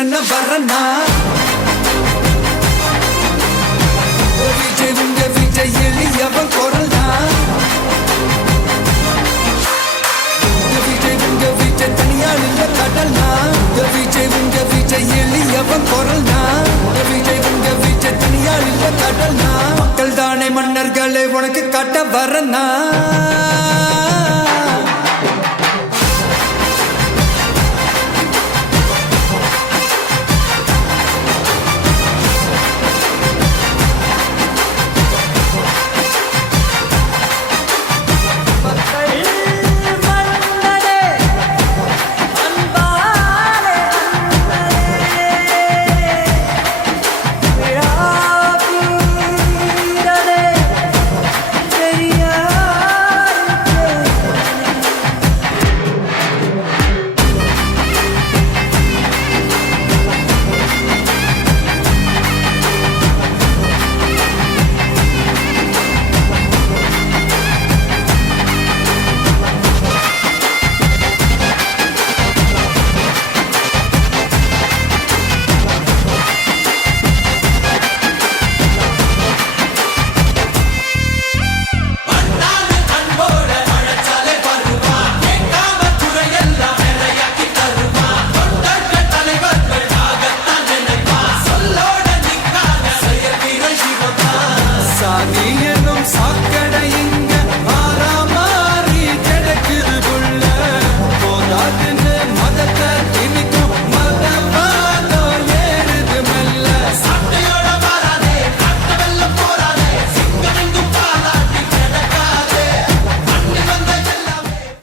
வீரன வரனா விஜய் உங்க விஜய் எளியவன் குரல்னா விஜய் உங்க விஜய் தனியால் இல்ல கடல்னா விஜய் உங்க விஜய் எளியவன் குரல்னா விஜய் உங்க விஜய் தனியால் இல்ல கடல்னா மக்கள் தானே மன்னர்களே உனக்கு காட்ட வரனா